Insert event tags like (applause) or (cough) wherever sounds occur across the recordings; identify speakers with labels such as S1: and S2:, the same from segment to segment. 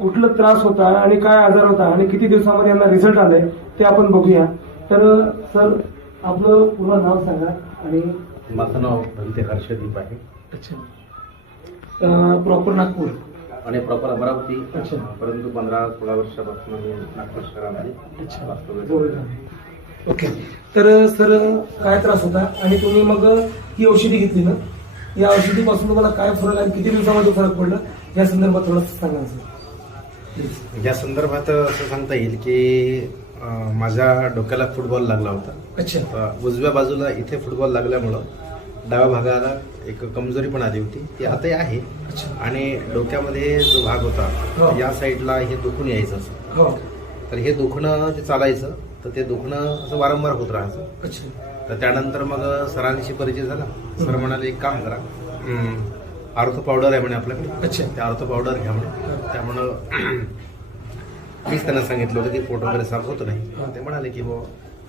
S1: कुठला त्रास होता आणि काय आजार होता आणि किती दिवसामध्ये यांना रिझल्ट आलाय ते आपण बघूया. तर सर आपलं पूर्ण नाव सांगा आणि
S2: माझं नाव भंते हर्षदीप आहे.
S1: प्रॉपर नागपूर.
S2: आणि प्रॉपर अमरावती.
S1: अच्छा.
S2: परंतु पंधरा सोळा वर्षापासून मी नागपूर शहरामध्ये वास्तव्य करतो.
S1: ओके. तर सर काय त्रास होता? आणि तुम्ही मग ही औषधी घेतली ना? या औषधीपासून तुम्हाला काय फरक आहे किती दिवसामध्ये फरक पडला? या संदर्भात थोडं सांगा सर.
S2: या संदर्भात असं सांगता येईल की माझ्या डोक्याला फुटबॉल लागला होता.
S1: अच्छा.
S2: उजव्या बाजूला इथे फुटबॉल लागल्यामुळं डाव्या भागाला एक कमजोरी पण आली होती. ती आताही आहे. आणि डोक्यामध्ये जो भाग
S1: हो.
S2: होता या साईडला हे दुखून यायचं असं.
S1: हो.
S2: तर हे दुखणं जे चालायचं तर ते दुखणं असं वारंवार होत राहायचं.
S1: अच्छा.
S2: तर त्यानंतर मग सरांशी परिचय झाला. सर म्हणाले एक काम करा. आर्थो पावडर आहे म्हणे आपल्याकडे.
S1: अच्छा.
S2: ते आर्थो पावडर घ्या म्हणे. त्यामुळं (clears throat) मीच त्यांना सांगितलं होतं की पोट वगैरे साफ होत नाही. ते म्हणाले की बुवा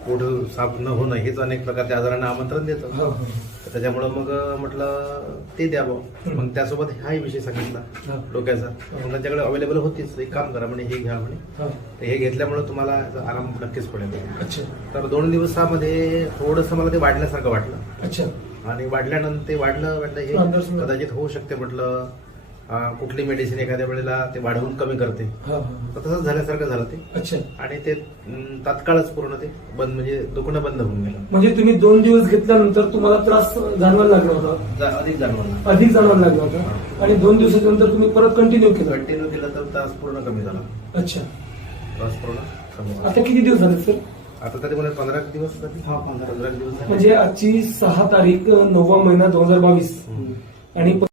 S2: पोट साफ न होणं हेच अनेक प्रकारच्या आजारांना आमंत्रण देतं.
S1: हो हो
S2: तर त्याच्यामुळं मग म्हटलं ते द्या बुवा. मग त्यासोबत हाही विषय सांगितला
S1: हा.
S2: डोक्याचा. मग त्यांच्याकडे अवेलेबल होतीच. एक काम करा म्हणे हे घ्या म्हणे.
S1: हो.
S2: तर हे घेतल्यामुळं तुम्हाला याचा आराम नक्कीच पडेल.
S1: अच्छा.
S2: तर दोन दिवसामध्ये थोडंसं मला ते वाढल्यासारखं वाटलं.
S1: अच्छा.
S2: आणि वाढल्यानंतर ते वाढलं वाटलं हे कदाचित होऊ शकते म्हटलं. कुठली मेडिसिन एखाद्या वेळेला ते वाढवून कमी करते. तर तसंच झाल्यासारखं झालं ते.
S1: अच्छा.
S2: आणि ते तात्काळच पूर्ण ते बंद म्हणजे दुखणं बंद होऊन गेलं.
S1: म्हणजे तुम्ही दोन दिवस घेतल्यानंतर तुम्हाला त्रास जाणवायला लागला होता?
S2: अधिक जाणवलं
S1: अधिक जाणवायला लागला होता? आणि दोन दिवसाच्या नंतर तुम्ही परत कंटिन्यू केलं?
S2: कंटिन्यू केलं तर त्रास पूर्ण कमी झाला.
S1: अच्छा.
S2: त्रास पूर्ण कमी झाला.
S1: आता किती दिवस झाले सर
S2: आता तरी मला पंधरा दिवस झाले पंधरा. दिवस.
S1: म्हणजे आजची सहा तारीख नववा महिना दोन हजार बावीस. आणि